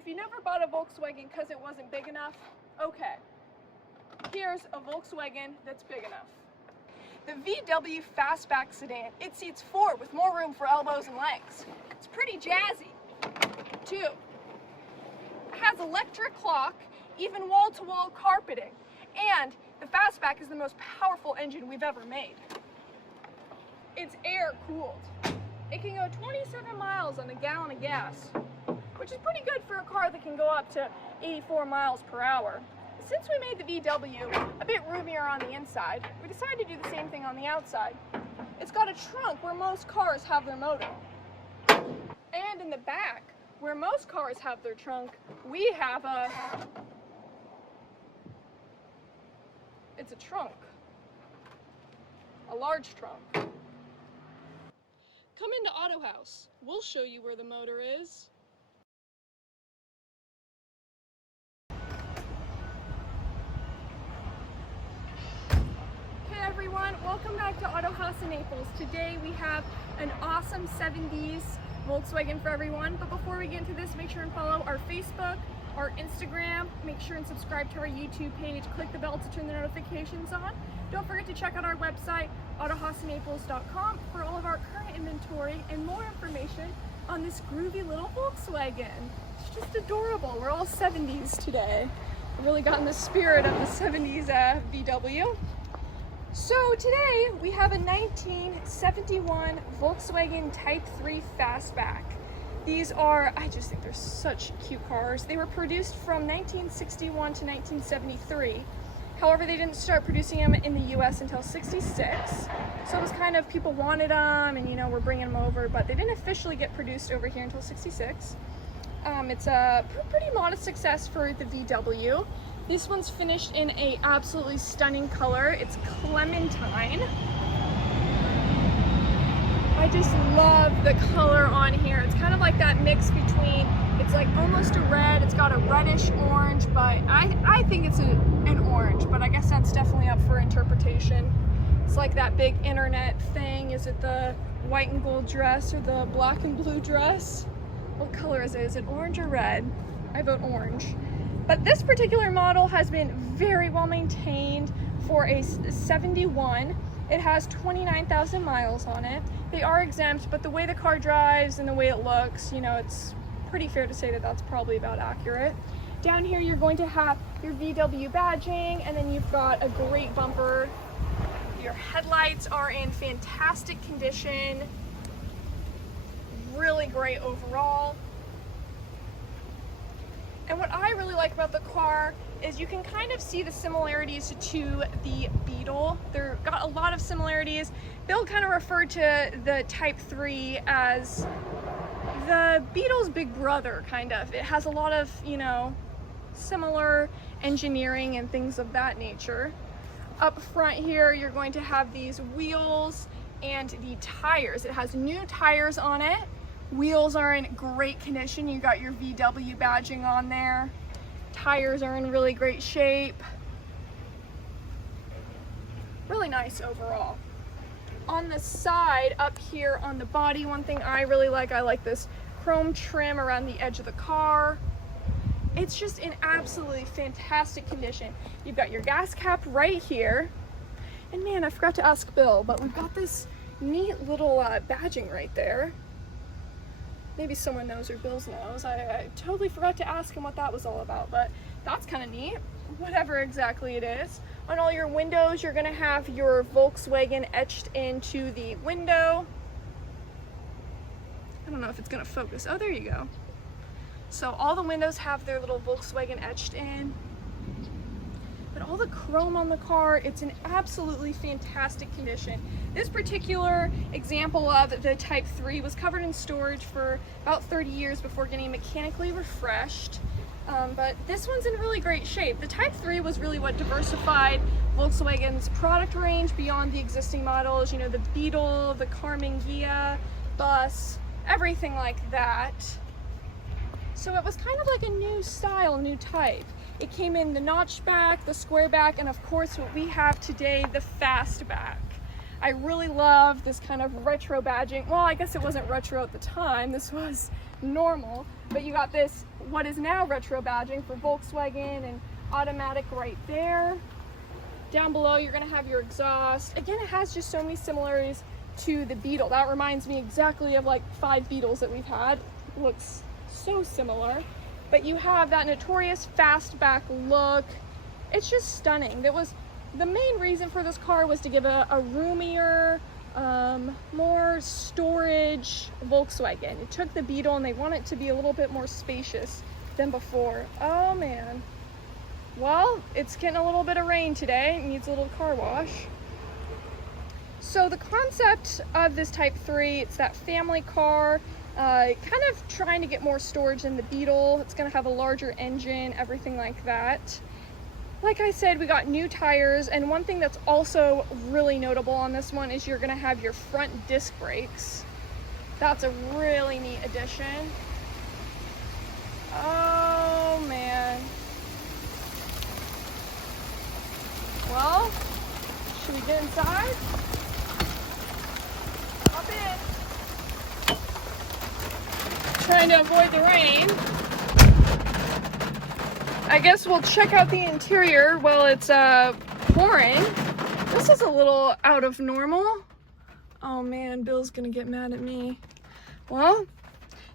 if you never bought a Volkswagen because it wasn't big enough, okay, here's a Volkswagen that's big enough. The VW Fastback sedan, it seats 4 with more room for elbows and legs. It's pretty jazzy. 2, it has electric clock, even wall-to-wall carpeting, and the Fastback is the most powerful engine we've ever made. It's air-cooled. It can go 27 miles on a gallon of gas, which is pretty good for a car that can go up to 84 miles per hour. Since we made the VW a bit roomier on the inside, we decided to do the same thing on the outside. It's got a trunk where most cars have their motor. And in the back, where most cars have their trunk, we have it's a trunk. A large trunk. Come into Autohaus. We'll show you where the motor is. Hey everyone, welcome back to Autohaus of Naples. Today we have an awesome 70s Volkswagen for everyone. But before we get into this, make sure and follow our Facebook, our Instagram, make sure and subscribe to our YouTube page, click the bell to turn the notifications on. Don't forget to check out our website, autohausofnaples.com, for all of our current inventory and more information on this groovy little Volkswagen. It's just adorable. We're all 70s today. We've really gotten the spirit of the 70s VW. So today we have a 1971 Volkswagen Type III Fastback. These are, I just think they're such cute cars. They were produced from 1961 to 1973. However, they didn't start producing them in the US until 66. So it was kind of, people wanted them and, you know, we're bringing them over, but they didn't officially get produced over here until 66. It's a pretty modest success for the VW. This one's finished in a absolutely stunning color. It's Clementine. I just love the color on here. It's kind of like that mix between, it's like almost a red, it's got a reddish orange, but I think it's an orange, but I guess that's definitely up for interpretation. It's like that big internet thing. Is it the white and gold dress or the black and blue dress? What color is it? Is it orange or red? I vote orange. But this particular model has been very well maintained for a 71. It has 29,000 miles on it. They are exempt, but the way the car drives and the way it looks, you know, it's pretty fair to say that that's probably about accurate. Down here you're going to have your VW badging, and then you've got a great bumper. Your headlights are in fantastic condition. Really great overall. And what I really like about the car is you can kind of see the similarities to the Beetle. They've got a lot of similarities. Bill kind of referred to the Type III as the Beetle's big brother, kind of. It has a lot of, you know, similar engineering and things of that nature. Up front here, you're going to have these wheels and the tires. It has new tires on it. Wheels are in great condition. You got your VW badging on there. Tires are in really great shape. Really nice overall. On the side up here on the body, one thing I really like, I like this chrome trim around the edge of the car. It's just in absolutely fantastic condition. You've got your gas cap right here. And man, I forgot to ask Bill, but we've got this neat little badging right there. Maybe someone knows or Bill's knows. I totally forgot to ask him what that was all about, but that's kind of neat, whatever exactly it is. On all your windows, you're gonna have your Volkswagen etched into the window. I don't know if it's gonna focus. Oh, there you go. So all the windows have their little Volkswagen etched in. But all the chrome on the car, it's in absolutely fantastic condition. This particular example of the Type III was covered in storage for about 30 years before getting mechanically refreshed. But this one's in really great shape. The Type III was really what diversified Volkswagen's product range beyond the existing models. You know, the Beetle, the Carmen Ghia, Bus, everything like that. So it was kind of like a new style, new type. It came in the notchback, the square back, and of course what we have today, the fastback. I really love this kind of retro badging. Well, I guess it wasn't retro at the time. This was normal. But you got this, what is now retro badging for Volkswagen and automatic right there. Down below, you're gonna have your exhaust. Again, it has just so many similarities to the Beetle. That reminds me exactly of like 5 Beetles that we've had. It looks so similar. But you have that notorious fastback look. It's just stunning. That was the main reason for this car, was to give a roomier, more storage Volkswagen. It took the Beetle and they want it to be a little bit more spacious than before. Oh man. Well, it's getting a little bit of rain today. It needs a little car wash. So the concept of this Type 3, it's that family car, kind of trying to get more storage than the Beetle. It's gonna have a larger engine, everything like that. Like I said, we got new tires, and one thing that's also really notable on this one is you're gonna have your front disc brakes. That's a really neat addition. Oh man. Well, should we get inside? Hop in. Trying to avoid the rain. I guess we'll check out the interior while it's pouring. This is a little out of normal. Oh man, Bill's gonna get mad at me. Well,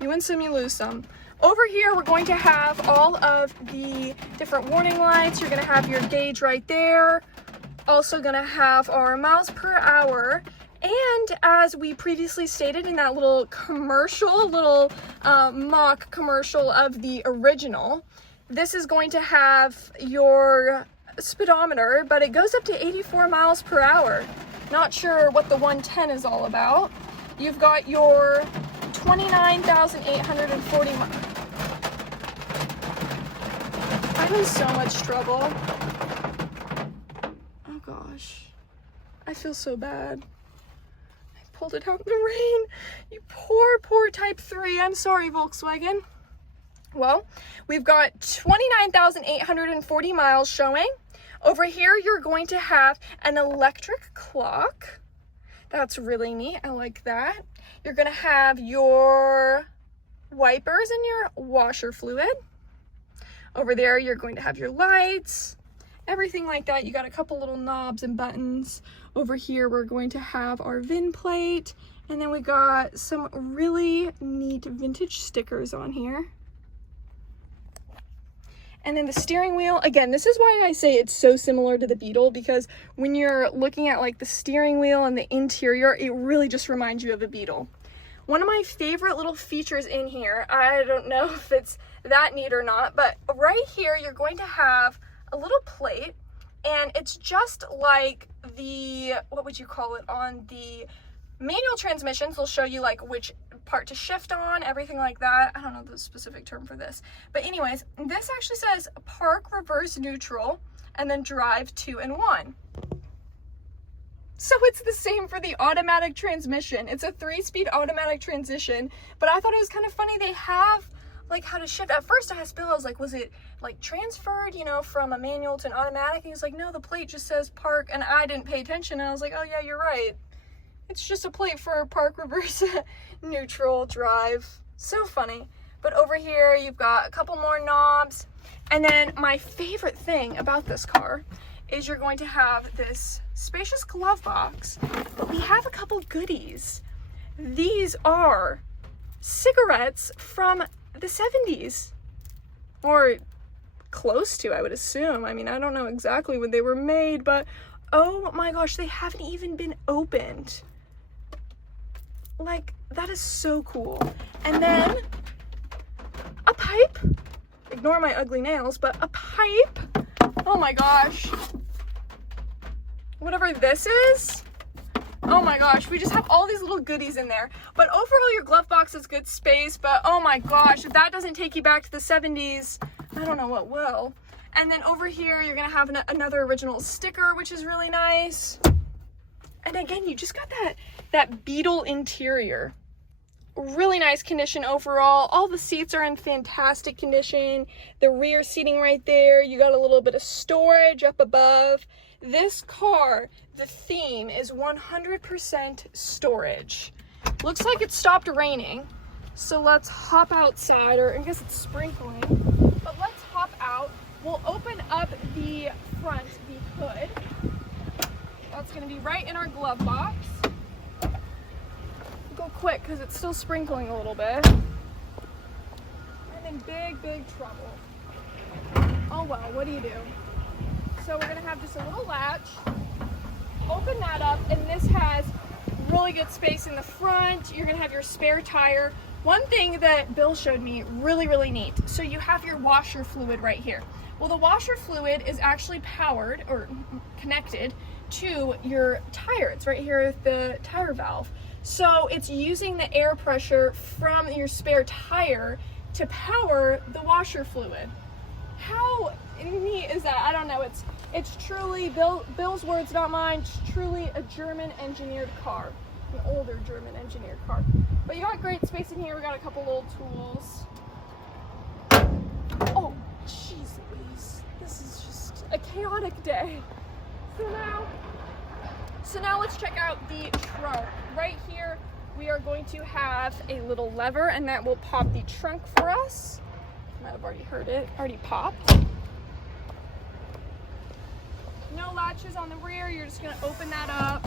you win some, you lose some. Over here, we're going to have all of the different warning lights. You're gonna have your gauge right there. Also gonna have our miles per hour. And as we previously stated in that little commercial, mock commercial of the original, this is going to have your speedometer, but it goes up to 84 miles per hour. Not sure what the 110 is all about. You've got your 29,840 miles. I'm in so much trouble. Oh gosh. I feel so bad. I pulled it out in the rain. You poor Type 3. I'm sorry, Volkswagen. Well, we've got 29,840 miles showing. Over here, you're going to have an electric clock. That's really neat. I like that. You're going to have your wipers and your washer fluid. Over there, you're going to have your lights, everything like that. You got a couple little knobs and buttons. Over here, we're going to have our VIN plate. And then we got some really neat vintage stickers on here. And then the steering wheel, again, this is why I say it's so similar to the Beetle, because when you're looking at like the steering wheel and the interior, it really just reminds you of a Beetle. One of my favorite little features in here, I don't know if it's that neat or not, but right here you're going to have a little plate, and it's just like the, what would you call it, on the manual transmissions. They'll show you like which part to shift on, everything like that. I don't know the specific term for this, but anyways, this actually says park, reverse, neutral, and then drive 2 and 1. So it's the same for the automatic transmission. It's a 3-speed automatic transition, but I thought it was kind of funny they have like how to shift. At first I asked Bill, I was like, was it like transferred, you know, from a manual to an automatic? And he was like, no, the plate just says park, and I didn't pay attention, and I was like, oh yeah, you're right. It's just a plate for park, reverse, neutral, drive. So funny. But over here, you've got a couple more knobs. And then my favorite thing about this car is you're going to have this spacious glove box, but we have a couple goodies. These are cigarettes from the 70s, or close to, I would assume. I mean, I don't know exactly when they were made, but oh my gosh, they haven't even been opened. Like, that is so cool. And then a pipe. Ignore my ugly nails, but a pipe. Oh my gosh. Whatever this is. Oh my gosh, we just have all these little goodies in there. But overall, your glove box is good space, but oh my gosh, if that doesn't take you back to the 70s, I don't know what will. And then over here, you're gonna have another original sticker, which is really nice. And again, you just got that Beetle interior. Really nice condition overall. All the seats are in fantastic condition. The rear seating right there. You got a little bit of storage up above. This car, the theme is 100% storage. Looks like it stopped raining, so let's hop outside, or I guess it's sprinkling, but let's hop out. We'll open up the front, the hood. That's gonna be right in our glove box. Go quick because it's still sprinkling a little bit. I'm in big trouble. Oh well, what do you do? So we're gonna have just a little latch. Open that up, and this has really good space in the front. You're gonna have your spare tire. One thing that Bill showed me, really neat. So you have your washer fluid right here. Well, the washer fluid is actually powered or connected to your tire. It's right here at the tire valve. So it's using the air pressure from your spare tire to power the washer fluid. How neat is that? I don't know. It's truly, Bill's words, not mine, it's truly a German engineered car. An older German engineered car. But you got great space in here. We got a couple little tools. Oh, jeez Louise. This is just a chaotic day. So now let's check out the trunk. Right here, we are going to have a little lever, and that will pop the trunk for us. You might have already heard it, already popped. No latches on the rear, you're just gonna open that up.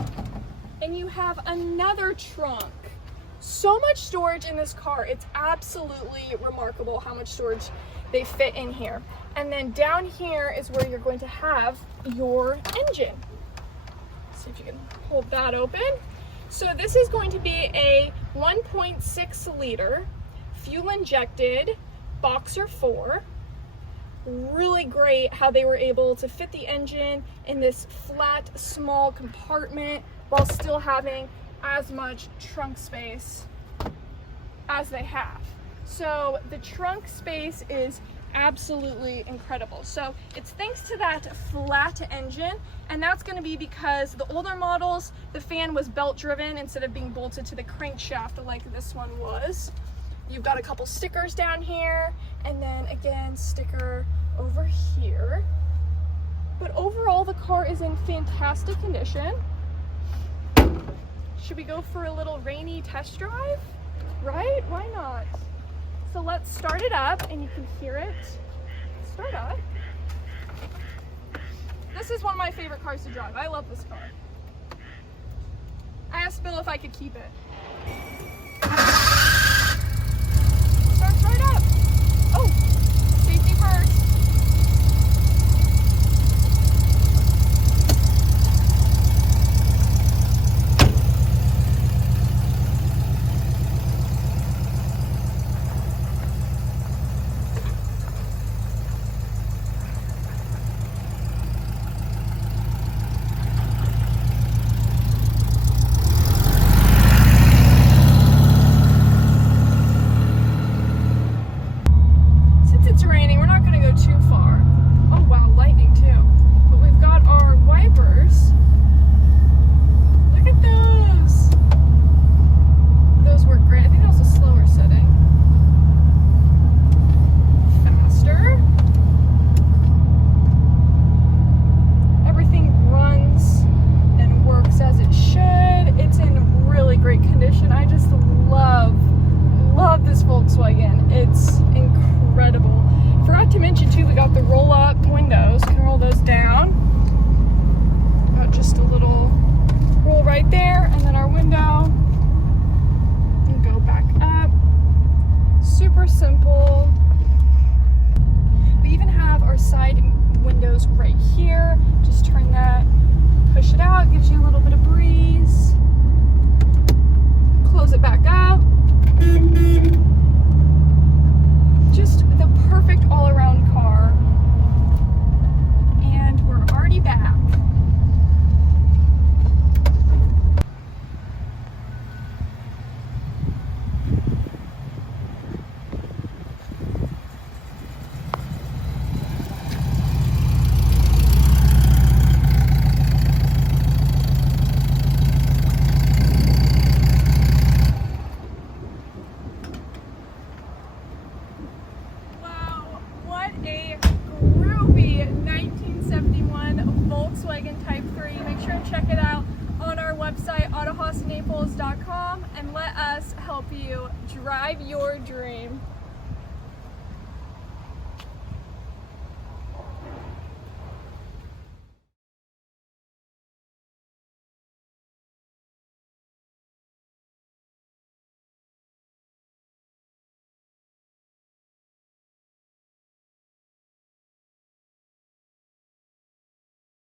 And you have another trunk. So much storage in this car. It's absolutely remarkable how much storage they fit in here. And then down here is where you're going to have your engine. See if you can hold that open. So this is going to be a 1.6 liter fuel injected Boxer 4. Really great how they were able to fit the engine in this flat, small compartment while still having as much trunk space as they have. So the trunk space is absolutely incredible. So it's thanks to that flat engine, and that's going to be because the older models, the fan was belt driven instead of being bolted to the crankshaft like this one was. You've got a couple stickers down here, and then again, sticker over here. But overall, the car is in fantastic condition. Should we go for a little rainy test drive? Right? Why not? So let's start it up, and you can hear it start up. This is one of my favorite cars to drive. I love this car. I asked Bill if I could keep it. Starts right up. Oh, safety first. Volkswagen. It's incredible. Forgot to mention too, we got the roll-up windows. You can roll those down. Got just a little roll right there, and then our window. And go back up. Super simple. We even have our side windows right here. Just turn that, push it out, gives you a little bit of breeze. Close it back up. Just the perfect all-around car. And we're already back. Naples.com and let us help you drive your dream.